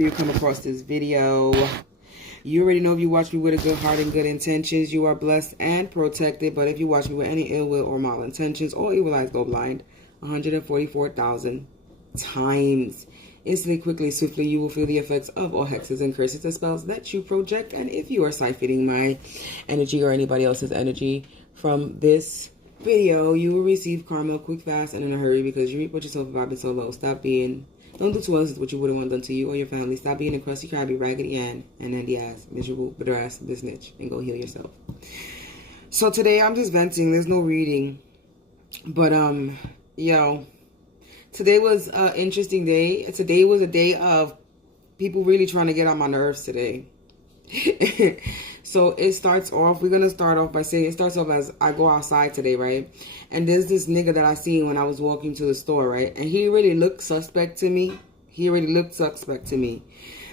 You come across this video, you already know if you watch me with a good heart and good intentions, you are blessed and protected. But if you watch me with any ill will or malintentions or evil eyes, go blind 144,000 times. Instantly, quickly, swiftly, you will feel the effects of all hexes and curses and spells that you project. And if you are siphoning my energy or anybody else's energy from this video, you will receive karma quick, fast, and in a hurry, because you reap what yourself vibing so low. Don't do to others what you wouldn't want done to you or your family. Stop being a crusty, crabby, raggedy Ann and Andy ass, miserable, bitter ass, bitch, and go heal yourself. So today I'm just venting. There's no reading, but today was an interesting day. Today was a day of people really trying to get on my nerves today. So it starts off, we're going to start off by saying, it starts off as I go outside today, right? And there's this nigga that I seen when I was walking to the store, right? And he really looked suspect to me.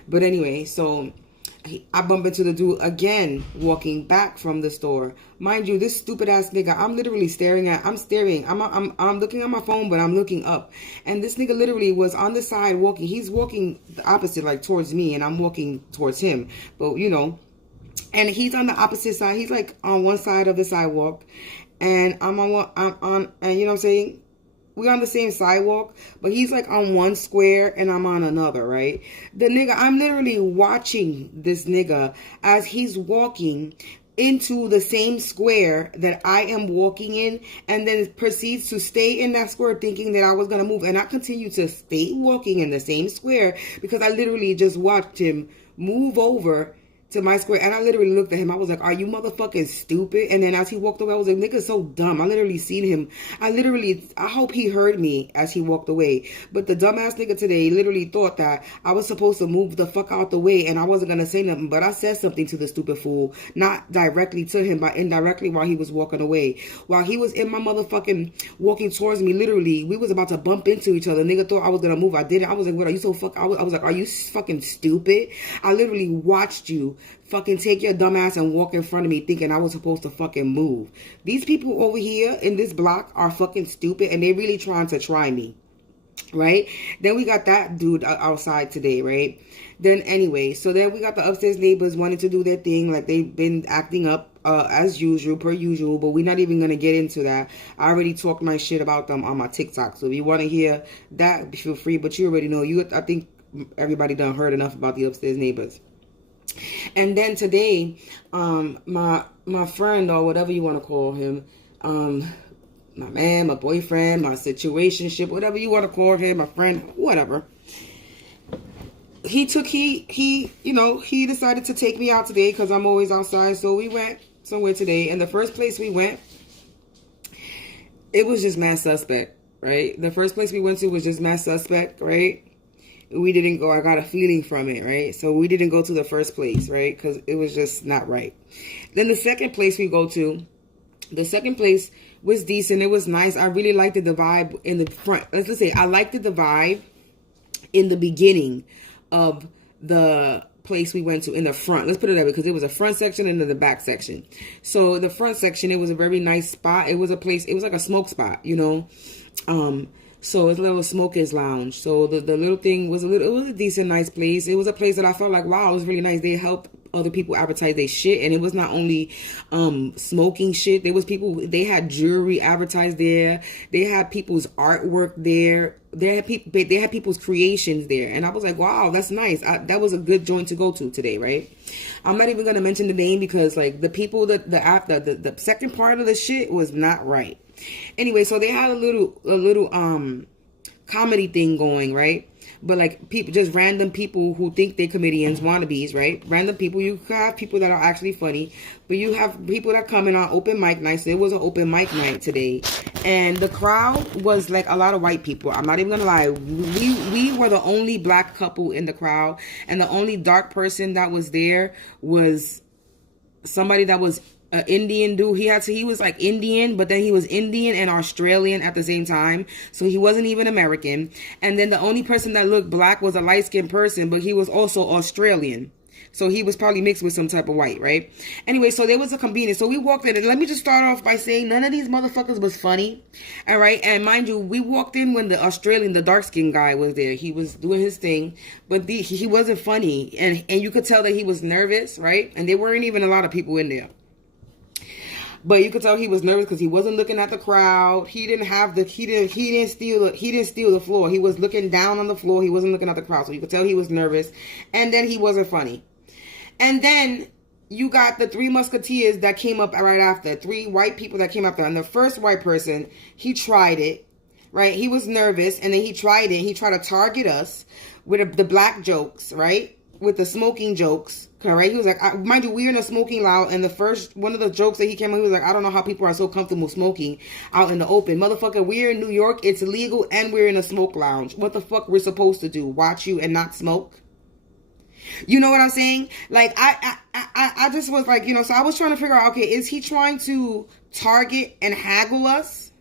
But anyway, so I bump into the dude again walking back from the store. Mind you, this stupid ass nigga, I'm literally staring. I'm looking at my phone, but I'm looking up. And this nigga literally was on the side walking. He's walking the opposite, like towards me, and I'm walking towards him. But you know, and he's on the opposite side. He's like on one side of the sidewalk, and I'm on, and you know what I'm saying? We're on the same sidewalk, but he's like on one square and I'm on another, right? The nigga, I'm literally watching this nigga as he's walking into the same square that I am walking in, and then proceeds to stay in that square thinking that I was going to move. And I continue to stay walking in the same square because I literally just watched him move over to my square, and I literally looked at him. I was like, are you motherfucking stupid? And then as he walked away, I was like, nigga's so dumb. I literally seen him. I hope he heard me as he walked away. But the dumbass nigga today literally thought that I was supposed to move the fuck out the way and I wasn't going to say nothing. But I said something to the stupid fool, not directly to him, but indirectly while he was walking away. While he was in my motherfucking walking towards me, literally, we was about to bump into each other. Nigga thought I was going to move. I didn't. I was like, what, are you so fuck? I was like, are you fucking stupid? I literally watched you fucking take your dumb ass and walk in front of me thinking I was supposed to fucking move. These people over here in this block are fucking stupid, and they really trying to try me, right? Then we got that dude outside today, right? Then anyway, so then we got the upstairs neighbors wanting to do their thing, like they've been acting up as usual, per usual, but we're not even going to get into that. I already talked my shit about them on my TikTok, so if you want to hear that, feel free, but you already know. I think everybody done heard enough about the upstairs neighbors. And then today, my friend, or whatever you want to call him, my man, my boyfriend, my situationship, whatever you want to call him, my friend, whatever. He decided to take me out today because I'm always outside. So we went somewhere today, and the first place we went, it was just mad suspect, right? The first place we went to was just mad suspect, right? We didn't go. I got a feeling from it, right? So we didn't go to the first place, right? Because it was just not right. Then the second place we go to, the second place was decent. It was nice. I really liked the vibe in the front. Let's say I liked the vibe in the beginning of the place we went to, in the front. Let's put it that way, because it was a front section and then the back section. So the front section, it was a very nice spot. It was a place, it was like a smoke spot, you know. So it's a little smoker's lounge. So the little thing was it was a decent, nice place. It was a place that I felt like, wow, it was really nice. They helped other people advertise their shit, and it was not only smoking shit. There was people, they had jewelry advertised there. They had people's artwork there. They had people's creations there, and I was like, wow, that's nice. That was a good joint to go to today, right? I'm not even gonna mention the name because like the people that the second part of the shit was not right. Anyway, so they had a little comedy thing going, right? But like people, just random people who think they're comedians, wannabes, right? Random people. You have people that are actually funny, but you have people that come in on open mic nights. So it was an open mic night today, and the crowd was like a lot of white people. I'm not even gonna lie. We were the only black couple in the crowd, and the only dark person that was there was somebody that was an Indian dude. He was like Indian, but then he was Indian and Australian at the same time. So he wasn't even American. And then the only person that looked black was a light-skinned person, but he was also Australian. So he was probably mixed with some type of white, right? Anyway, so there was a comedian. So we walked in, and let me just start off by saying none of these motherfuckers was funny. All right. And mind you, we walked in when the Australian, the dark skinned guy was there. He was doing his thing, but he wasn't funny. And you could tell that he was nervous, right? And there weren't even a lot of people in there. But you could tell he was nervous because he wasn't looking at the crowd. He didn't steal the floor. He was looking down on the floor. He wasn't looking at the crowd. So you could tell he was nervous. And then he wasn't funny. And then you got the 3 musketeers that came up right after. 3 white people that came up there. And the first white person, he tried it, right? He was nervous, and then he tried it. He tried to target us with the black jokes, right? With the smoking jokes, right? He was like, mind you, we're in a smoking lounge, and the first one of the jokes that he came on, he was like, I don't know how people are so comfortable smoking out in the open. Motherfucker, we're in New York, it's illegal, and we're in a smoke lounge. What the fuck we're supposed to do? Watch you and not smoke? You know what I'm saying? Like, I just was like, so I was trying to figure out, okay, is he trying to target and haggle us?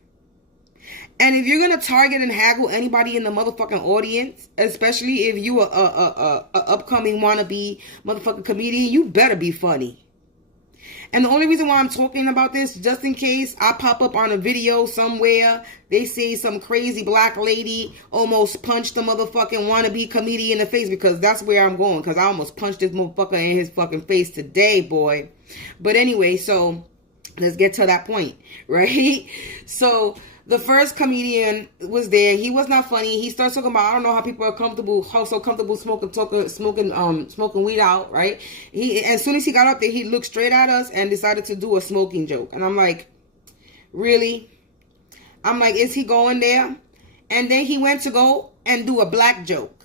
And if you're going to target and haggle anybody in the motherfucking audience, especially if you a upcoming wannabe motherfucking comedian, you better be funny. And the only reason why I'm talking about this, just in case I pop up on a video somewhere, they say some crazy black lady almost punched the motherfucking wannabe comedian in the face, because that's where I'm going, because I almost punched this motherfucker in his fucking face today, boy. But anyway, so let's get to that point, right? So the first comedian was there. He was not funny. He starts talking about, I don't know how people are so comfortable smoking weed out, right? As soon as he got up there, he looked straight at us and decided to do a smoking joke. And I'm like, really? I'm like, is he going there? And then he went to go and do a black joke.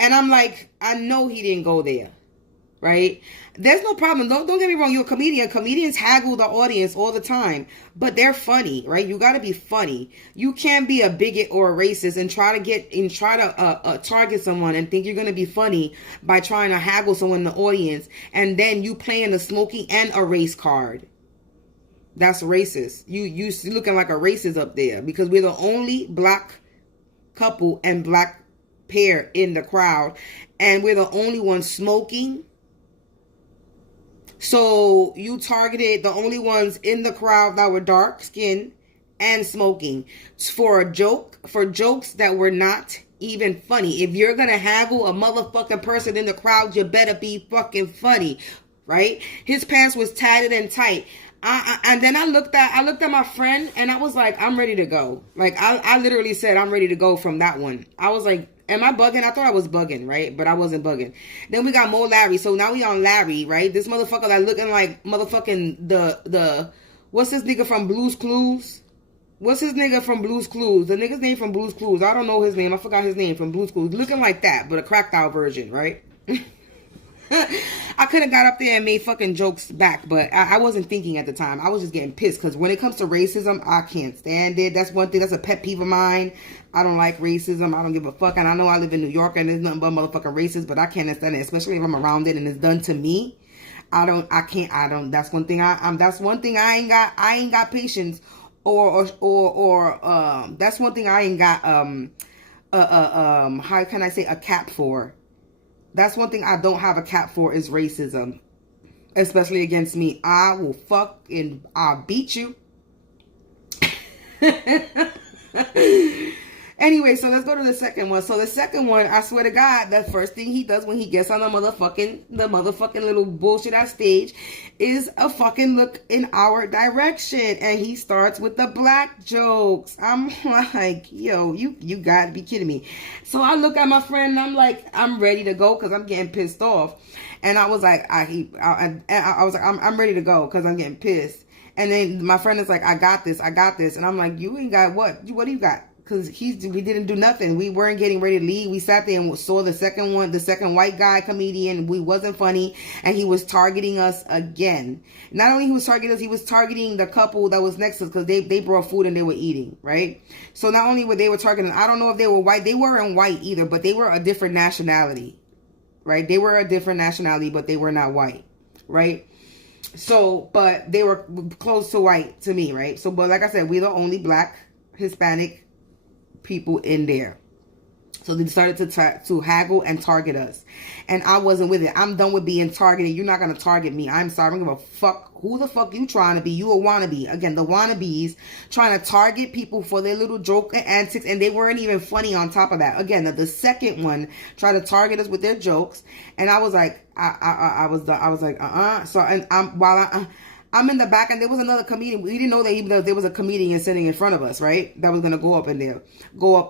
And I'm like, I know he didn't go there. Right? There's no problem. Don't get me wrong. You're a comedian. Comedians haggle the audience all the time, but they're funny, right? You got to be funny. You can't be a bigot or a racist and try to target someone and think you're going to be funny by trying to haggle someone in the audience, and then you playing a smoking and a race card. That's racist. You looking like a racist up there, because we're the only black couple and black pair in the crowd, and we're the only ones smoking. So you targeted the only ones in the crowd that were dark skinned and smoking for a joke, for jokes that were not even funny. If you're going to haggle a motherfucking person in the crowd, you better be fucking funny, right? His pants was tatted and tight. And then I looked at my friend, and I was like, I'm ready to go. Like, I literally said, I'm ready to go from that one. I was like, am I bugging? I thought I was bugging, right? But I wasn't bugging. Then we got Mo Larry. So now we on Larry, right? This motherfucker that looking like motherfucking the what's this nigga from Blue's Clues? What's his nigga from Blue's Clues? The nigga's name from Blue's Clues. I don't know his name. I forgot his name from Blue's Clues. Looking like that, but a cracked out version, right? I could have got up there and made fucking jokes back, but I wasn't thinking at the time. I was just getting pissed, because when it comes to racism, I can't stand it. That's one thing. That's a pet peeve of mine. I don't like racism. I don't give a fuck. And I know I live in New York, and there's nothing but motherfucking racist, but I can't stand it, especially if I'm around it and it's done to me. That's one thing I ain't got patience or that's one thing I ain't got how can I say, a cap for. That's one thing I don't have a cap for, is racism. Especially against me. I'll beat you. Anyway, so let's go to the second one. So the second one, I swear to God, the first thing he does when he gets on the motherfucking little bullshit ass stage is a fucking look in our direction. And he starts with the black jokes. I'm like, yo, you gotta be kidding me. So I look at my friend and I'm like, I'm ready to go, because I'm getting pissed off. And I was like, I was like, I'm ready to go, because I'm getting pissed. And then my friend is like, I got this. And I'm like, you ain't got what? What do you got? Because we didn't do nothing. We weren't getting ready to leave. We sat there and saw the second white guy comedian. We wasn't funny, and he was targeting us again. Not only he was targeting us, he was targeting the couple that was next to us, because they brought food and they were eating, right? So not only were they targeting, I don't know if they were white. They weren't white either, but they were a different nationality, right? They were a different nationality, but they were not white, right? So, but they were close to white to me, right? So, but like I said, we're the only black, Hispanic people in there. So they started to haggle and target us. And I wasn't with it. I'm done with being targeted. You're not going to target me. I'm sorry. I don't give a fuck who the fuck you trying to be. You a wannabe. Again, the wannabes trying to target people for their little joke and antics. And they weren't even funny on top of that. Again, the second one tried to target us with their jokes. And I was like, I was like, So, and I'm in the back, and there was another comedian. We didn't know that there was a comedian sitting in front of us, right? That was going to go up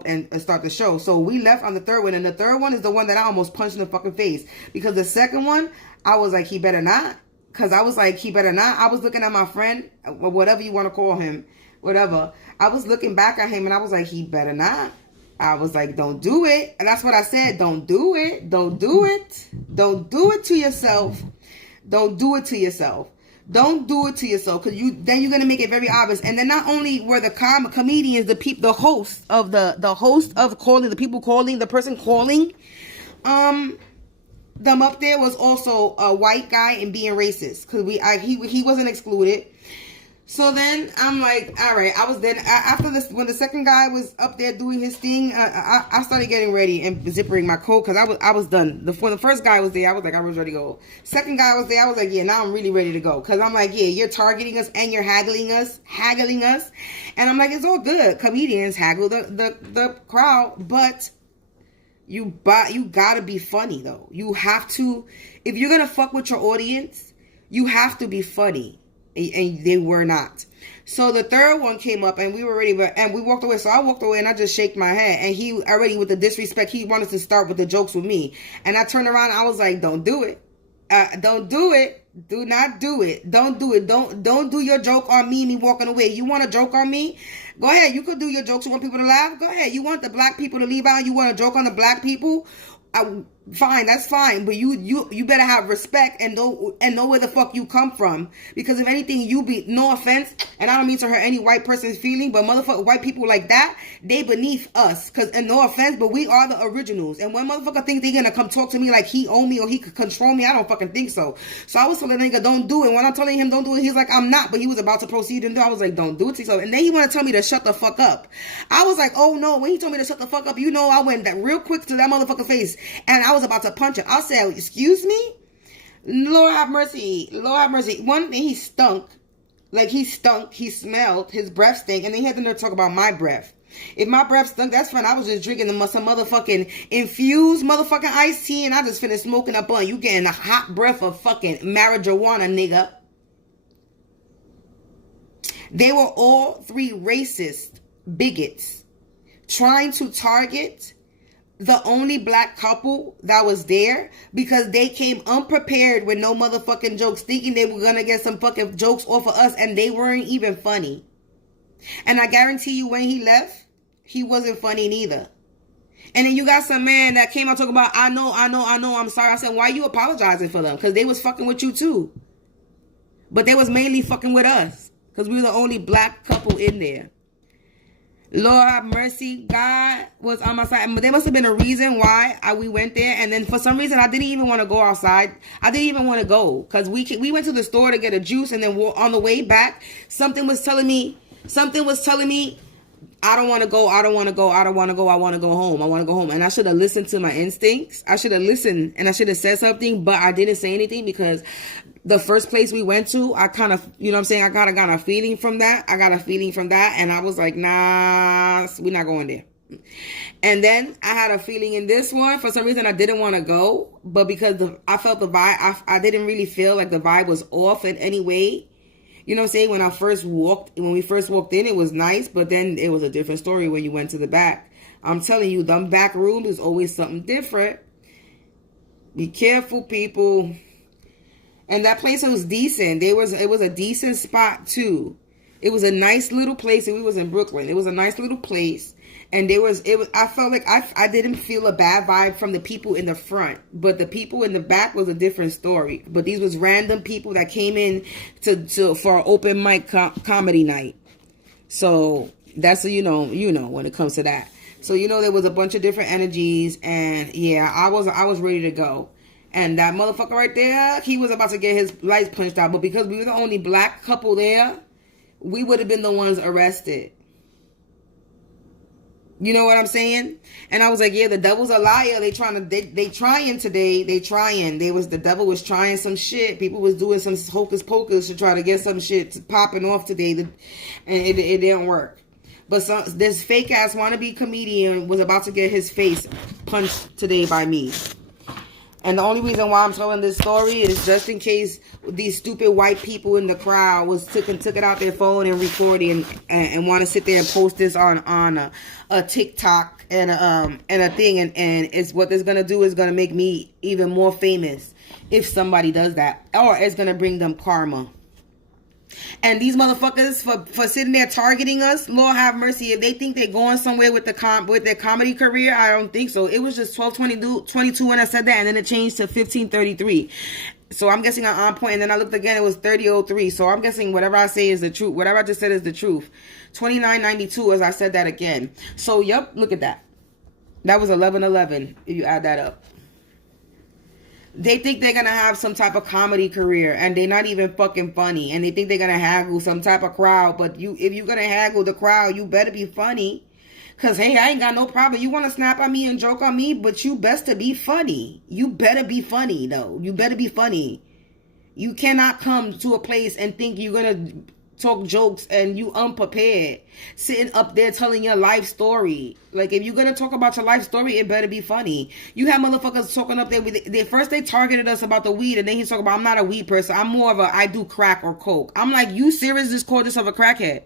and start the show. So we left on the third one, and the third one is the one that I almost punched in the fucking face. Because the second one, I was like, he better not. Because I was like, he better not. I was looking at my friend, or whatever you want to call him, whatever. I was looking back at him, and I was like, he better not. I was like, don't do it. And that's what I said. Don't do it. Don't do it. Don't do it to yourself. Don't do it to yourself. Don't do it to yourself, because then you're gonna make it very obvious. And then not only were the comedians, the host of calling, the people calling, the person calling, them up there was also a white guy and being racist, because he wasn't excluded. So then I'm like, all right. I was then after this, when the second guy was up there doing his thing, I started getting ready and zippering my coat, because I was done. When the first guy was there, I was like, I was ready to go. Second guy was there, I was like, yeah, now I'm really ready to go, because I'm like, yeah, you're targeting us and you're haggling us, and I'm like, it's all good. Comedians haggle the crowd, but you gotta be funny though. You have to, if you're gonna fuck with your audience, you have to be funny. And they were not. So the third one came up, and we were ready, and we walked away. So I walked away, and I just shake my head. And he already, with the disrespect, he wanted to start with the jokes with me. And I turned around, and I was like, don't do it. Don't do it. Do not do it. Don't do it. Don't do your joke on me walking away. You want a joke on me? Go ahead. You could do your jokes. You want people to laugh? Go ahead. You want the black people to leave out? You want a joke on the black people? Fine, that's fine, but you better have respect and know where the fuck you come from, because if anything, you be, no offense, and I don't mean to hurt any white person's feeling, but motherfucker, white people like that, they beneath us, and no offense, but we are the originals. And when motherfucker think they gonna come talk to me like he own me or he could control me, I don't fucking think so. So I was telling the nigga, don't do it. When I'm telling him don't do it, he's like, I'm not, but he was about to proceed and do. I was like, don't do it to yourself. And then he want to tell me to shut the fuck up. I was like, oh no. When he told me to shut the fuck up, I went that real quick to that motherfucker face, and I was about to punch him. I said, excuse me? Lord have mercy. Lord have mercy. One thing, he stunk. Like, he stunk. He smelled. His breath stank. And then he had to talk about my breath. If my breath stunk, that's fine. I was just drinking some motherfucking infused motherfucking iced tea, and I just finished smoking a blunt. You getting a hot breath of fucking marijuana, nigga. They were all three racist bigots trying to target the only black couple that was there, because they came unprepared with no motherfucking jokes, thinking they were gonna get some fucking jokes off of us, and they weren't even funny. And I guarantee you, when he left, he wasn't funny neither. And then you got some man that came out talking about, I know, I'm sorry. I said, why you apologizing for them? Because they was fucking with you too. But they was mainly fucking with us, because we were the only black couple in there. Lord have mercy, God was on my side. But there must have been a reason why we went there. And then for some reason, I didn't even want to go outside. I didn't even want to go, because we went to the store to get a juice. And then on the way back, something was telling me, I don't want to go. I want to go home. And I should have listened to my instincts. I should have listened, and I should have said something, but I didn't say anything, because the first place we went to, I kind of, you know what I'm saying? I got a feeling from that. And I was like, nah, we're not going there. And then I had a feeling in this one. For some reason, I didn't want to go, but because I felt the vibe, I didn't really feel like the vibe was off in any way. You know what I'm saying? When we first walked in, it was nice, but then it was a different story when you went to the back. I'm telling you, them back rooms is always something different. Be careful, people. And that place was decent. It was a decent spot too. It was a nice little place, and we was in Brooklyn. It was a nice little place, and I felt like I didn't feel a bad vibe from the people in the front, but the people in the back was a different story. But these was random people that came in for an open mic comedy night. So that's you know when it comes to that. So there was a bunch of different energies, and yeah, I was ready to go. And that motherfucker right there, he was about to get his lights punched out. But because we were the only black couple there, we would have been the ones arrested. You know what I'm saying? And I was like, yeah, the devil's a liar. They trying today. The devil was trying some shit. People was doing some hocus pocus to try to get some shit popping off today. And it didn't work. But this fake ass wannabe comedian was about to get his face punched today by me. And the only reason why I'm telling this story is just in case these stupid white people in the crowd took it out their phone and recorded and want to sit there and post this on a TikTok and a thing, and it's what it's gonna do is gonna make me even more famous if somebody does that, or it's gonna bring them karma. And these motherfuckers for sitting there targeting us, Lord have mercy. If they think they're going somewhere with their comedy career, I don't think so. It was just 12:22 when I said that, and then it changed to 15:33. So I'm guessing I'm on point. And then I looked again, it was 30:03. So I'm guessing whatever I say is the truth. Whatever I just said is the truth. 29:92 as I said that again. So yep, look at that. That was 11:11 if you add that up. They think they're going to have some type of comedy career, and they're not even fucking funny. And they think they're going to haggle some type of crowd. But if you're going to haggle the crowd, you better be funny. Because, hey, I ain't got no problem. You want to snap on me and joke on me, but you best to be funny. You better be funny, though. You better be funny. You cannot come to a place and think you're going to talk jokes and you unprepared, sitting up there telling your life story. Like, if you're gonna talk about your life story, it better be funny. You have motherfuckers talking up there with first they targeted us about the weed, and then he's talking about, I'm not a weed person, I'm more of I do crack or coke. I'm like, you serious? Just call this of a crackhead?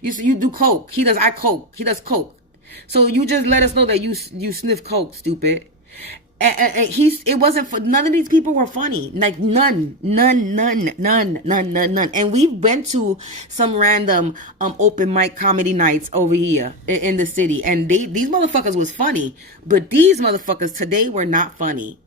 You do coke. He does coke. He does coke. So you just let us know that you sniff coke, stupid. And it wasn't for, none of these people were funny. Like none. And we went to some random open mic comedy nights over here in the city, and these motherfuckers was funny, but these motherfuckers today were not funny.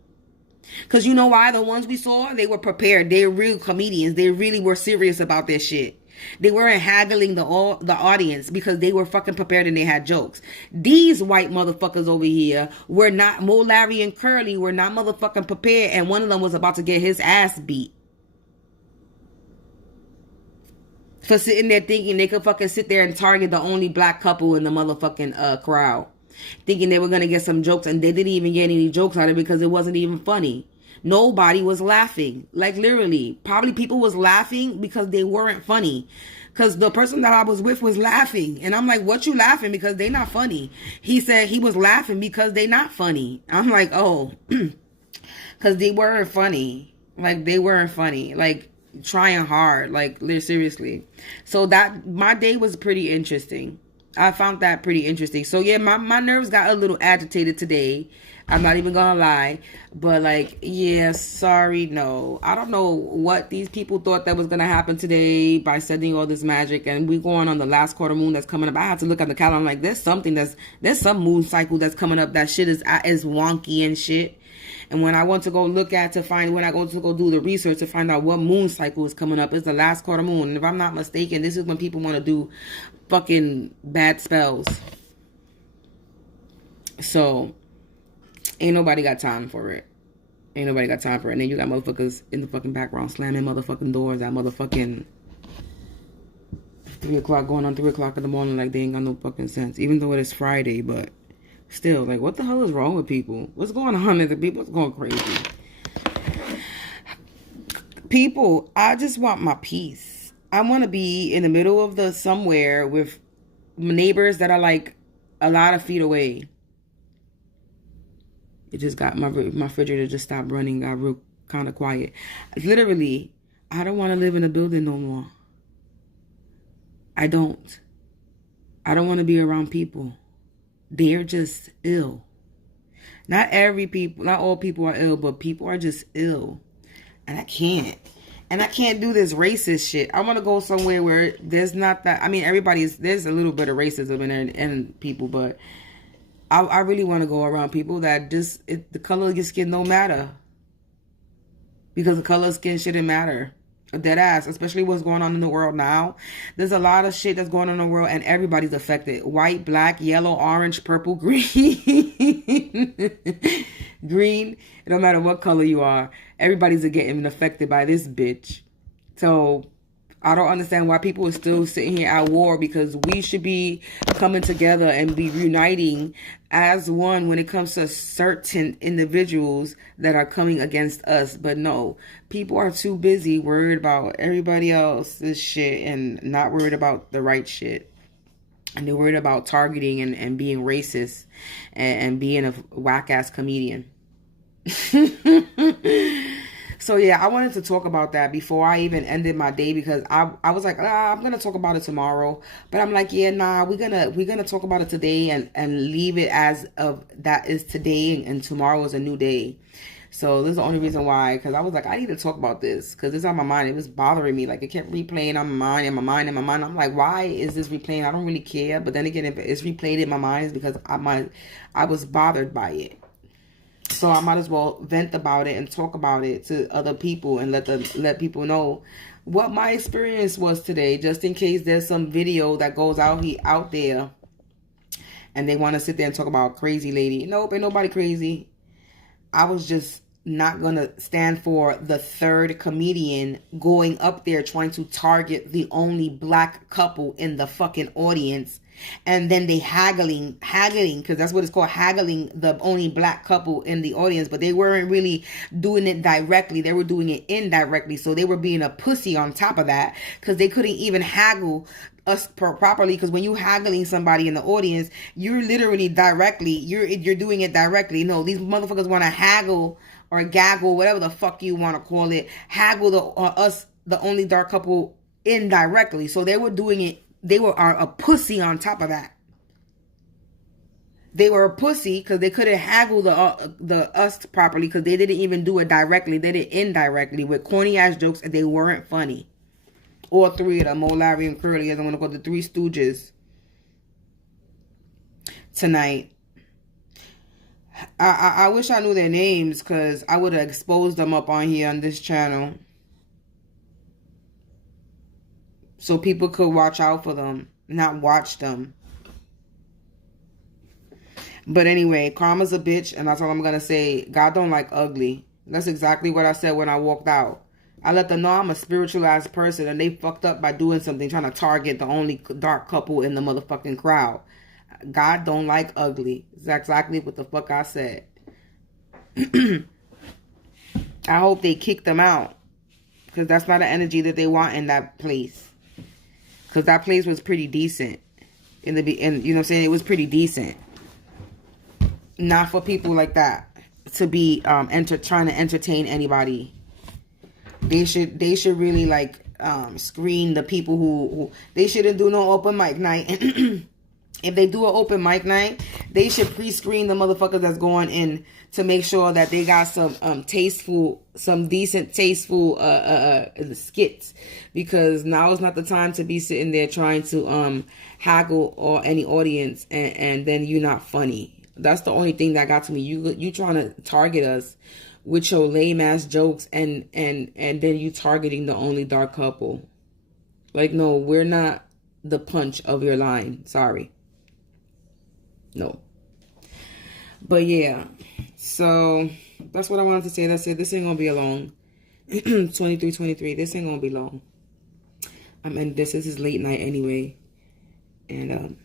Cause you know why? The ones we saw, they were prepared. They're real comedians. They really were serious about their shit. They weren't haggling the audience because they were fucking prepared and they had jokes. These white motherfuckers over here were not, Mo, Larry, and Curly were not motherfucking prepared, and one of them was about to get his ass beat. For sitting there thinking they could fucking sit there and target the only black couple in the motherfucking crowd. Thinking they were going to get some jokes, and they didn't even get any jokes out of it because it wasn't even funny. Nobody was laughing. Like, literally. Probably people was laughing because they weren't funny. Because the person that I was with was laughing. And I'm like, what you laughing? Because they not funny. He said he was laughing because they not funny. I'm like, oh. Because they weren't funny. Like, they weren't funny. Like, trying hard. Like, seriously. So my day was pretty interesting. I found that pretty interesting. So, yeah, my nerves got a little agitated today. I'm not even gonna lie, but like, yeah, sorry, no. I don't know what these people thought that was gonna happen today by sending all this magic, and we going on the last quarter moon that's coming up. I have to look at the calendar. I'm like, there's some moon cycle that's coming up. That shit is wonky and shit. And when I want to go look at when I go to go do the research to find out what moon cycle is coming up, it's the last quarter moon. And if I'm not mistaken, this is when people want to do fucking bad spells. So ain't nobody got time for it. And then you got motherfuckers in the fucking background slamming motherfucking doors at motherfucking 3 o'clock, going on 3 o'clock in the morning, like they ain't got no fucking sense. Even though it is Friday, but still, like, what the hell is wrong with people? What's going on with the people? What's going crazy? People, I just want my peace. I want to be in the middle of somewhere with neighbors that are like a lot of feet away. It just got my refrigerator just stopped running. Got real kind of quiet. Literally, I don't want to live in a building no more. I don't want to be around people. They're just ill. Not all people are ill, but people are just ill. And I can't do this racist shit. I want to go somewhere where there's not that. I mean, there's a little bit of racism in people, but I really want to go around people that the color of your skin don't matter. Because the color of skin shouldn't matter. Dead ass. Especially what's going on in the world now. There's a lot of shit that's going on in the world and everybody's affected. White, black, yellow, orange, purple, green. Green. No matter what color you are. Everybody's getting affected by this bitch. So I don't understand why people are still sitting here at war, because we should be coming together and be uniting as one when it comes to certain individuals that are coming against us. But no, people are too busy worried about everybody else's shit and not worried about the right shit. And they're worried about targeting and being racist and being a whack-ass comedian. So yeah, I wanted to talk about that before I even ended my day, because I was like, I'm gonna talk about it tomorrow, but I'm like, yeah, nah, we're gonna talk about it today and leave it as of that is today, and tomorrow is a new day. So this is the only reason why, because I was like, I need to talk about this, because it's on my mind. It was bothering me, like it kept replaying on my mind, in my mind, in my mind. I'm like, why is this replaying? I don't really care, but then again, if it's replayed in my mind, it's because I was bothered by it. So I might as well vent about it and talk about it to other people and let people know what my experience was today, just in case there's some video that goes out there and they want to sit there and talk about crazy lady. Nope, ain't nobody crazy. I was just not going to stand for the third comedian going up there trying to target the only black couple in the fucking audience. And then they haggling, because that's what it's called, haggling the only black couple in the audience. But they weren't really doing it directly. They were doing it indirectly. So they were being a pussy on top of that, because they couldn't even haggle us properly. Because when you haggling somebody in the audience, you're literally directly, you're doing it directly. No, these motherfuckers want to haggle or gaggle, whatever the fuck you want to call it, haggle the only dark couple indirectly. So they were doing it. They were a pussy on top of that. They were a pussy because they couldn't haggle the us properly, because they didn't even do it directly. They did it indirectly with corny ass jokes, and they weren't funny. All three of them, Mo, Larry, and Curly, as I'm gonna call the Three Stooges tonight. I wish I knew their names, because I would have exposed them up on here on this channel, so people could watch out for them, not watch them. But anyway, karma's a bitch, and that's all I'm going to say. God don't like ugly. That's exactly what I said when I walked out. I let them know I'm a spiritualized person, and they fucked up by doing something, trying to target the only dark couple in the motherfucking crowd. God don't like ugly. That's exactly what the fuck I said. I hope they kick them out, because that's not an energy that they want in that place. Because that place was pretty decent. You know what I'm saying? It was pretty decent. Not for people like that to be trying to entertain anybody. They should really like screen the people who they shouldn't do no open mic night. If they do an open mic night, they should pre-screen the motherfuckers that's going in to make sure that they got some decent tasteful skits, because now is not the time to be sitting there trying to haggle or any audience and then you're not funny. That's the only thing that got to me. You trying to target us with your lame ass jokes and then you targeting the only dark couple. Like, no, we're not the punch of your line. Sorry. No. But yeah, so that's what I wanted to say. That's it. This ain't gonna be a long 23. This ain't gonna be long. This is late night anyway, and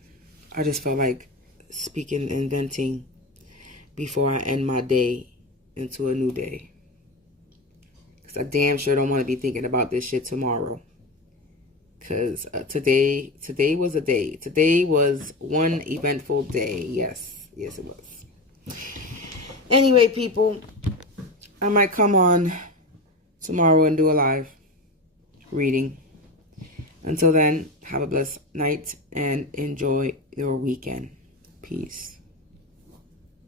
I just felt like speaking and venting before I end my day into a new day, because I damn sure don't want to be thinking about this shit tomorrow. Because today was a day. Today was one eventful day. Yes, it was. Anyway, people, I might come on tomorrow and do a live reading. Until then, have a blessed night and enjoy your weekend. Peace.